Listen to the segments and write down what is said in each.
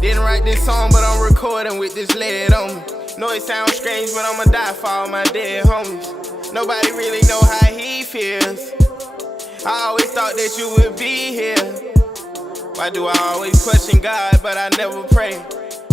Didn't write this song, but I'm recording with this lead on me. Know it sounds strange, but I'ma die for all my dead homies. Nobody really know how he feels. I always thought that you would be here. Why do I always question God, but I never pray?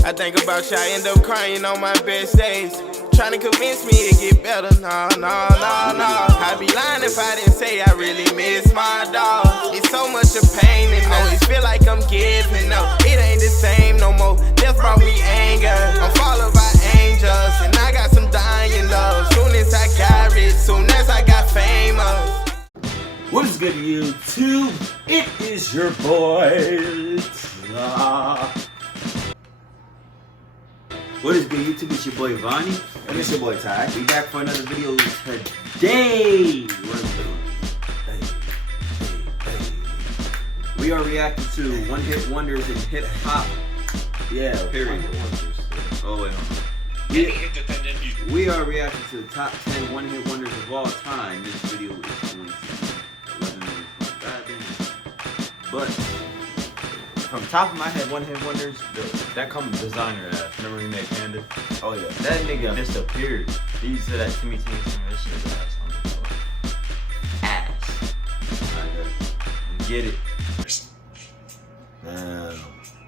I think about you, I end up crying on my best days. Trying to convince me it get better, no. I'd be lying if I didn't say I really miss my dog. It's so much of pain and always feel like I'm giving up. It ain't the same no more, death brought me anger. I'm followed by angels, and I got some dying love. Soon as I got rich, soon as I got famous. What is good, YouTube? It is your boy, What is good, YouTube? It's your boy Vonnie. And it's your boy Ty. We back for another video today. We are reacting to one-hit wonders in hip-hop. Yeah, period. Oh, wait, we are reacting to the top 10 one-hit wonders of all time. This video is going to 11 minutes. Goddamn. But from top of my head, one-hit wonders, that comes designer ass. Remember he made Panda? Oh yeah. That nigga disappeared. He said that Timmy, that shit is ass. Get it. Damn.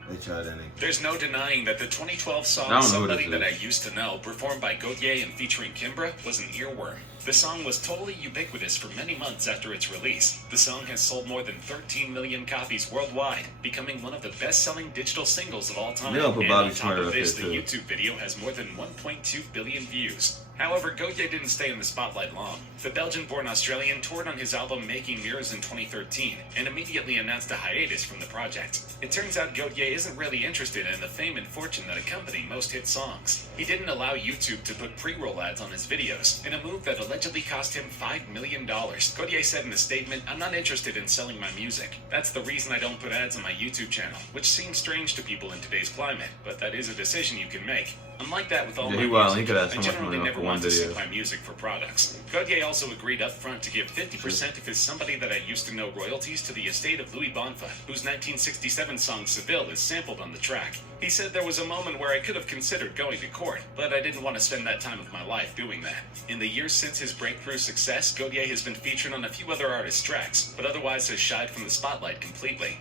They tried that nigga. There's no denying that the 2012 song Somebody That I Used to Know, performed by Gotye and featuring Kimbra, was an earworm. The song was totally ubiquitous for many months after its release. The song has sold more than 13 million copies worldwide, becoming one of the best-selling digital singles of all time. And on top of this, the YouTube video has more than 1.2 billion views. However, Gotye didn't stay in the spotlight long. The Belgian-born Australian toured on his album Making Mirrors in 2013 and immediately announced a hiatus from the project. It turns out Gotye isn't really interested in the fame and fortune that accompany most hit songs. He didn't allow YouTube to put pre-roll ads on his videos, in a move that allegedly cost him $5 million. Gotye said in a statement, "I'm not interested in selling my music. That's the reason I don't put ads on my YouTube channel," which seems strange to people in today's climate, but that is a decision you can make. I'm like that with all my music. I generally never want to sell my music for products. Gotye also agreed up front to give 50% of his Somebody That I Used to Know royalties to the estate of Louis Bonfa, whose 1967 song Seville is sampled on the track. He said, "There was a moment where I could have considered going to court, but I didn't want to spend that time of my life doing that." In the years since his breakthrough success, Gotye has been featured on a few other artists' tracks, but otherwise has shied from the spotlight completely.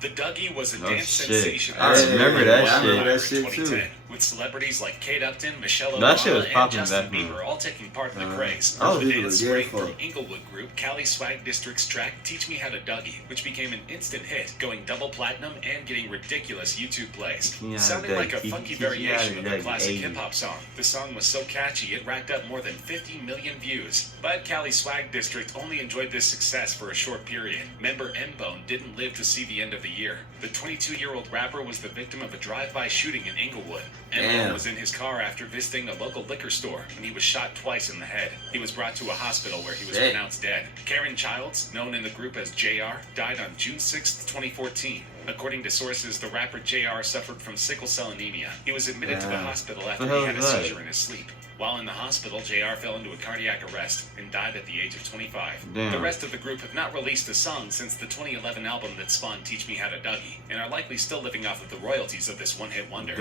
The Dougie was a dance sensation. I remember that shit too. With celebrities like Kate Upton, Michelle Obama, and Justin Bieber all taking part in the craze. The dance sprang from Inglewood group Cali Swag District's track Teach Me How to Dougie, which became an instant hit, going double platinum and getting ridiculous YouTube plays. Sounding like a funky variation of the classic hip-hop song, the song was so catchy it racked up more than 50 million views. But Cali Swag District only enjoyed this success for a short period. Member M-Bone didn't live to see the end of the year. The 22-year-old rapper was the victim of a drive-by shooting in Inglewood. M-Bone was in his car after visiting a local liquor store when he was shot twice in the head. He was brought to a hospital where he was pronounced dead. Karen Childs, known in the group as JR, died on June 6, 2014. According to sources, the rapper JR suffered from sickle cell anemia. He was admitted to the hospital after he had a seizure in his sleep. While in the hospital, JR fell into a cardiac arrest and died at the age of 25. The rest of the group have not released a song since the 2011 album that spawned Teach Me How to Dougie, and are likely still living off of the royalties of this one-hit wonder.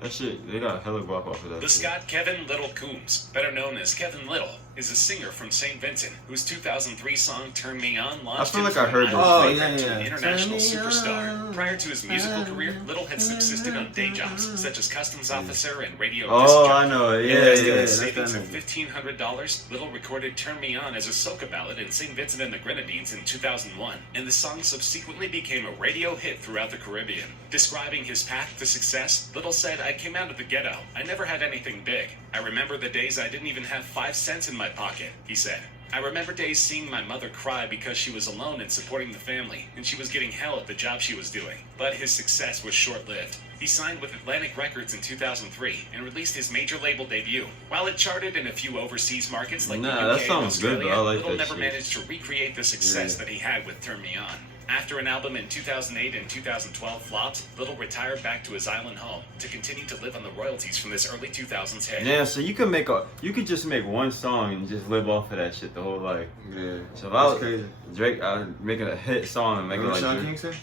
That shit, they got hella guap off of that. The Scott Kevin Little Coombs, better known as Kevin Little, is a singer from St. Vincent, whose 2003 song Turn Me On launched him from an to an international superstar. Prior to his musical career, Little had subsisted on day jobs, such as customs officer and radio disc jockey. I know, With savings of $1,500, Little recorded Turn Me On as a soca ballad in St. Vincent and the Grenadines in 2001, and the song subsequently became a radio hit throughout the Caribbean. Describing his path to success, Little said, "I came out of the ghetto. I never had anything big. I remember the days I didn't even have 5 cents in my pocket," he said. "I remember days seeing my mother cry because she was alone and supporting the family, and she was getting hell at the job she was doing." But his success was short-lived. He signed with Atlantic Records in 2003 and released his major label debut. While it charted in a few overseas markets like the UK and Australia, Little never managed to recreate the success that he had with Turn Me On. After an album in 2008 and 2012 flopped, Little retired back to his island home to continue to live on the royalties from this early 2000s hit. Yeah, so you could just make one song and just live off of that shit the whole life. Yeah. So if I was Drake, I was making a hit song and making like Sean King say?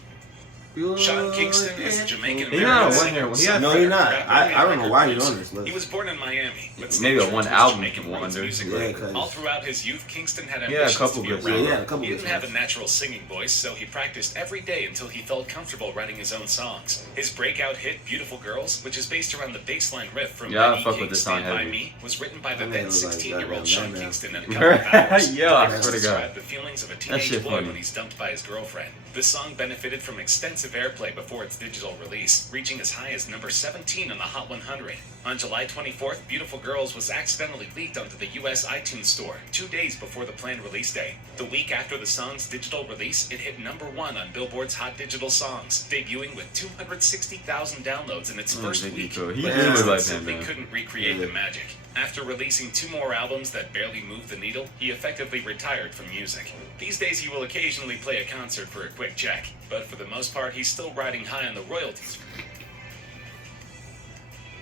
Sean Kingston is a Jamaican He's not American on here. He has No, he's not. I don't know why he's on this list. He was born in Miami, but maybe stayed a one true to his album Jamaican wonder. roots musically. Yeah, 'cause- All throughout his youth, Kingston had Yeah, a ambitions couple to be a good rapper. songs. Yeah, a couple He good didn't have a songs. natural singing voice, so he practiced every day until he felt comfortable writing his own songs. His breakout hit, "Beautiful Girls," which is based around the baseline riff from Yeah, I Benny fuck with King's this song "Stand By heavy. Me," was written by the That then man was like 16-year-old goddamn Sean Batman. Kingston in a couple of hours. Yeah, I The lyrics swear to describe God. the feelings of a That teenage shit boy funny. when he's dumped by his girlfriend. This song benefited from extensive airplay before its digital release, reaching as high as number 17 on the Hot 100. On July 24th, "Beautiful Girls" was accidentally leaked onto the US iTunes Store 2 days before the planned release day. The week after the song's digital release, it hit number 1 on Billboard's Hot Digital Songs, debuting with 260,000 downloads in its first week. He But really Kingston like that, simply man. couldn't recreate the magic. After releasing 2 more albums that barely moved the needle, he effectively retired from music. These days he will occasionally play a concert for a quick check, but for the most part he's still riding high on the royalties.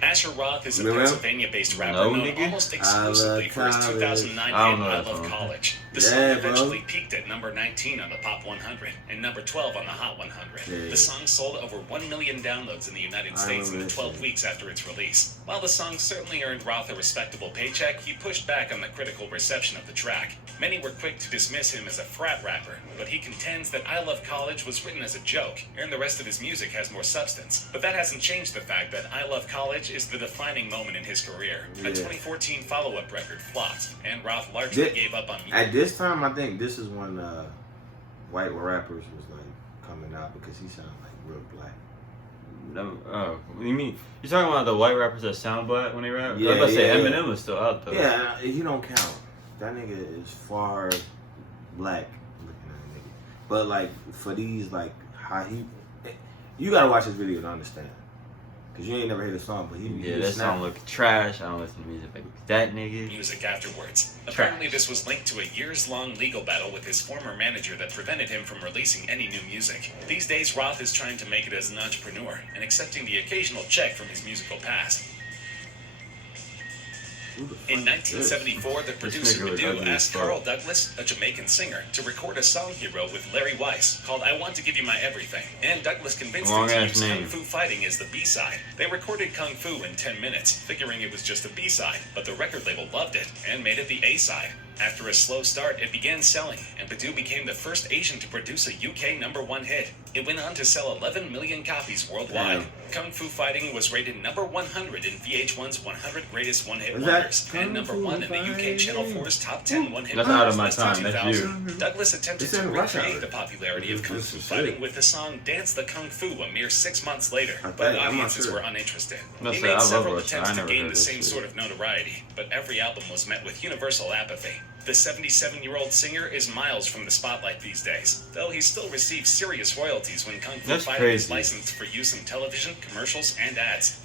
Asher Roth is a Remember him? Pennsylvania-based rapper No, known nigga. almost exclusively for his college. 2009 I hit don't know "I that Love song. College." The Yeah, song bro. eventually peaked at number 19 on the Pop 100 and number 12 on the Hot 100. Yeah. The song sold over 1 million downloads in the United States in remember the that 12 shit. weeks after its release. While the song certainly earned Roth a respectable paycheck, he pushed back on the critical reception of the track. Many were quick to dismiss him as a frat rapper, but he contends that "I Love College" was written as a joke, and the rest of his music has more substance. But that hasn't changed the fact that "I Love College" is the defining moment in his career. A Yeah. 2014 follow-up record flopped, and Roth largely gave up on music. At this time, I think this is when white rappers was like coming out because he sounded like real black. Oh, what do you mean? You're talking about the white rappers that sound black when they rap? Yeah, I was about to say yeah. Eminem was still out though. Yeah, he don't count. That nigga is far black looking at a nigga. But like for these like how he, you gotta watch this video to understand. Cause you ain't never heard the song, but he Yeah, he that snap. song look trash. I don't listen to music like that nigga. Music afterwards. Apparently, this was linked to a years-long legal battle with his former manager that prevented him from releasing any new music. These days, Roth is trying to make it as an entrepreneur and accepting the occasional check from his musical past. Who the fuck In is 1974, the producer nigga look Badu ugly as asked fuck. Carl Douglas, a Jamaican singer, to record a song he wrote with Larry Weiss called "I Want to Give You My Everything," and Douglas convinced him to Long-ass use name. Kung Fu Fighting as the B-side. They recorded Kung Fu in 10 minutes, figuring it was just a B-side, but the record label loved it and made it the A-side. After a slow start, it began selling, and Badu became the first Asian to produce a UK #1 hit. It went on to sell 11 million copies worldwide. Damn. Kung Fu Fighting was rated number 100 in VH1's 100 Greatest One-Hit Is that Wonders, Kung and number Fu 1 in the UK Channel Fighting? 4's Top 10 One-Hit That's Wonders out of my list in time, that's 2000. you. Douglas attempted It's to in Rush recreate Hour. the popularity of Kung This Fu is Fighting shit. with the song Dance the Kung Fu a mere 6 months later, I but think- I'm not audiences sure. were uninterested. That's He it, I made love several Rush Hour. attempts I to never gain heard the this same shit. sort of notoriety, but every album was met with universal apathy. The 77-year-old singer is miles from the spotlight these days, though he still receives serious royalties when Kung Fu That's Fighting is crazy. licensed for use in television, commercials, and ads.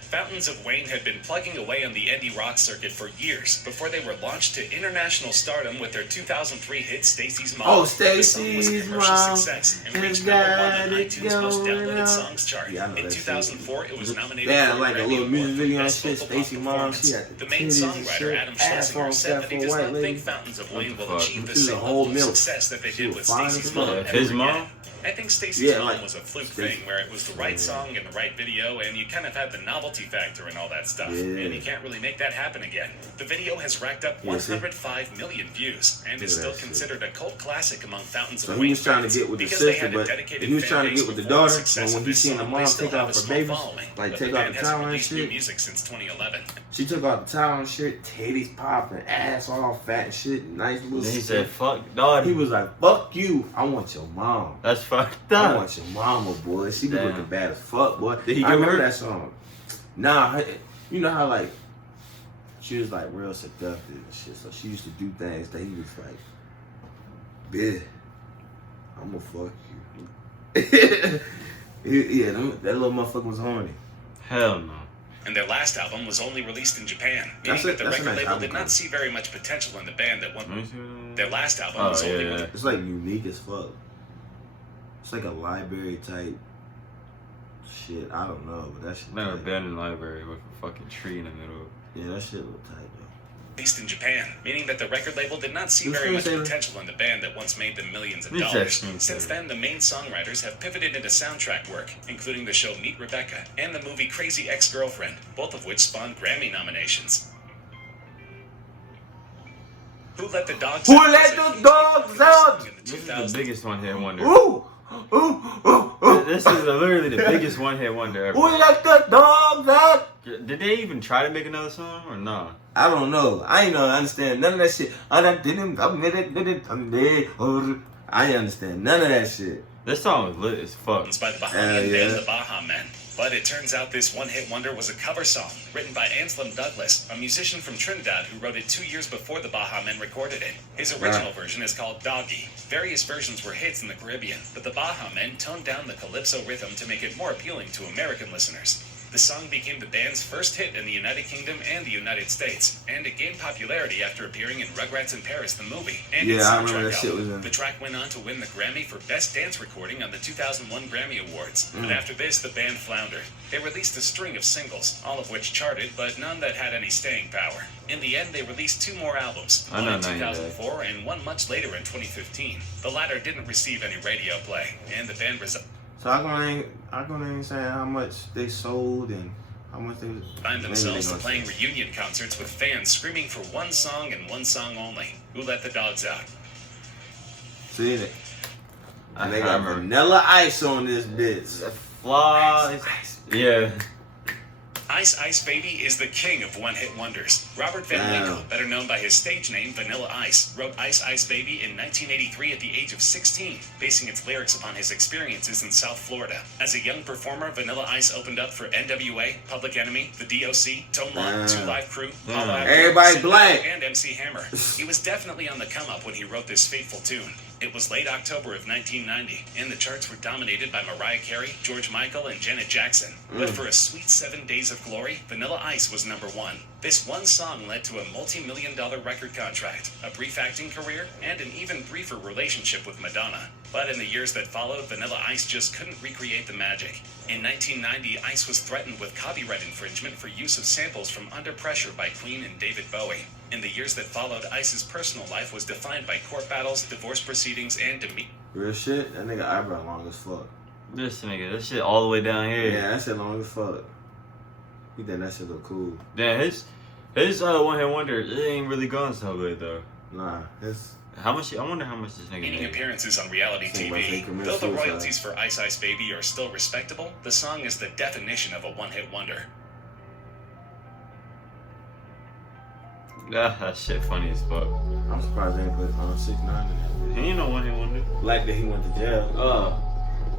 Fountains of Wayne had been plugging away on the indie rock circuit for years before they were launched to international stardom with their 2003 hit "Stacy's Mom." Oh, The song was a Stacy's commercial Mom success and has reached number 1 got on it iTunes' most going downloaded on. songs chart. Yeah, I know In that shit. 2004, it was nominated They had for a like a Grammy little music Award for video on Best shit. Vocal Stacy Mom, Performance. she had The main titties and songwriter, shit. Adam Ass Schlesinger, on said fat that he for does white not lady. think Fountains of Wayne the will fuck? achieve the She was a same whole level of milk. success that they She did was with fine as Stacy's fuck. Mom. Yeah, his ever mom? again. I think Stacy's Yeah, Mom like- was a fluke thing where it was the right song and the right video, and you kind of had the novelty factor and all that stuff. Yeah. And you can't really make that happen again. The video has racked up Yeah, see? 105 million views and is Look still at that shit. considered a cult classic among Fountains So of he Wayne was trying to fans get with the because they sister, had a but dedicated he was fan trying to base get with the before daughter. success But when of he this seen the song, mom they still take have off a her small babies, following, like but take the off band the hasn't towel and released new shit. music since 2011. She took off the towel and shit, titties popping, ass all fat and shit, nice little. Then he shit. said, "Fuck, dog." He was like, "Fuck you, I want your mom. "That's fucked I up." want your mama, boy. She be Damn. looking bad as fuck, boy." Did he I give remember her- that song. Nah, you know how like she was like real seductive and shit, so she used to do things that he was like, "Bitch, I'm gonna fuck you." Yeah, that little motherfucker was horny. Hell no. And their last album was only released in Japan, meaning That's that the that's a record nice label album did not cover. see very much potential in the band that Let went. me see. Their last album Oh, was yeah, only yeah. released. It's like unique as fuck. It's like a library type shit. I don't know, but that shit. Never tight. been in the library with a fucking tree in the middle. Yeah, that shit look tight though. released in Japan, meaning that the record label did not see very much potential in the band that once made them millions of dollars. Since then, the main songwriters have pivoted into soundtrack work, including the show Meet Rebecca and the movie Crazy Ex-Girlfriend, both of which spawned Grammy nominations. Who Let the Dogs Out? Who Let the Dogs Out? This is the biggest one-hit wonder. Ooh. This is literally the biggest one-hit wonder ever. Who Let the Dogs Out? Did they even try to make another song or no? I don't know. I ain't understand none of that shit. I didn't understand none of that shit. This song was lit as fuck. By the Bahamian band the Baha Men. But it turns out this one-hit wonder was a cover song written by Anselm Douglas, a musician from Trinidad who wrote it 2 years before the Baha Men recorded it. His original version is called Doggy. Various versions were hits in the Caribbean, but the Baha Men toned down the calypso rhythm to make it more appealing to American listeners. The song became the band's first hit in the United Kingdom and the United States, and it gained popularity after appearing in Rugrats in Paris, the movie, and its soundtrack album. The track went on to win the Grammy for Best Dance Recording on the 2001 Grammy Awards, but after this, the band floundered. They released a string of singles, all of which charted, but none that had any staying power. In the end, they released 2 more albums, one in 2004 and one much later in 2015. The latter didn't receive any radio play, and the band resigned. So I'm gonna say how much they sold and how much they find themselves playing reunion concerts with fans screaming for one song and one song only. Who Let the Dogs Out? See it? And they got Vanilla Ice on this bitch. Flies. Yeah. Ice Ice Baby is the king of one-hit wonders. Robert Van Winkle, better known by his stage name Vanilla Ice, wrote Ice Ice Baby in 1983 at the age of 16, basing its lyrics upon his experiences in South Florida. As a young performer, Vanilla Ice opened up for NWA, Public Enemy, the DOC, Tone Loc, 2 Live Crew, Everybody Black, and MC Hammer. He was definitely on the come-up when he wrote this fateful tune. It was late October of 1990, and the charts were dominated by Mariah Carey, George Michael, and Janet Jackson. But for a sweet 7 days of glory, Vanilla Ice was #1. This one song led to a multi-million-dollar record contract, a brief acting career, and an even briefer relationship with Madonna. But in the years that followed, Vanilla Ice just couldn't recreate the magic. In 1990, Ice was threatened with copyright infringement for use of samples from Under Pressure by Queen and David Bowie. In the years that followed, Ice's personal life was defined by court battles, divorce proceedings, and real shit, that nigga eyebrow long as fuck. This nigga, that shit all the way down here. Yeah, that shit long as fuck. He think that shit look cool. Yeah, his one-hit wonder, it ain't really gone so good though. Nah, it's... I wonder how much this nigga gaining appearances on reality TV. Though the royalties for Ice Ice Baby are still respectable, the song is the definition of a one-hit wonder. That shit funny as fuck. I'm surprised they ain't put 6ix9ine in that. He ain't no one-hit wonder. Like that he went to jail. Oh,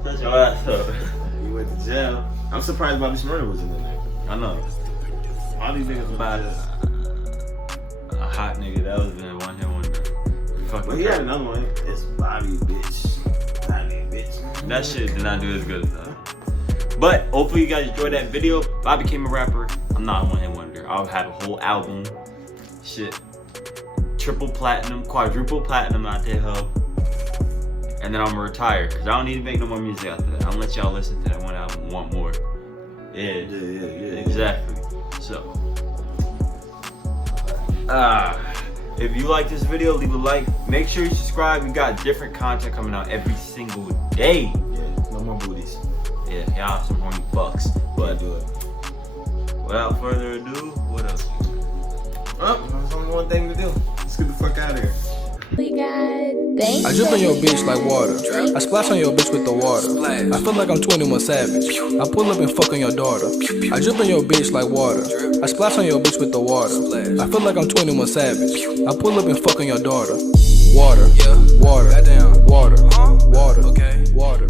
that's your ass up. He went to jail. I'm surprised Bobby Shmurda was in there. I know. All these niggas about a hot nigga that was in a one-hit wonder. But he had another one. It's Bobby Bitch. Bobby Bitch. That shit did not do as good as that. But hopefully you guys enjoyed that video. If I became a rapper, I'm not a one-hit wonder. I'll have a whole album. Shit. Triple platinum, quadruple platinum out there, ho. And then I'm gonna retire. Cause I don't need to make no more music after that. I'll let y'all listen to that one album, want more. Yeah. Exactly. So. If you like this video, leave a like. Make sure you subscribe. We got different content coming out every single day. Yeah, no more booties. Yeah, y'all some horny fucks. But do it. Without further ado, what else? Oh, there's only one thing to do. Let's get the fuck out of here. I drip on your bitch like water. I splash on your bitch with the water. I feel like I'm 21 Savage. I pull up and fuck on your daughter. I drip on your bitch like water. I splash on your bitch with the water. I feel like I'm 21 Savage. I pull up and fuck on your daughter. Water, water, water, water, water.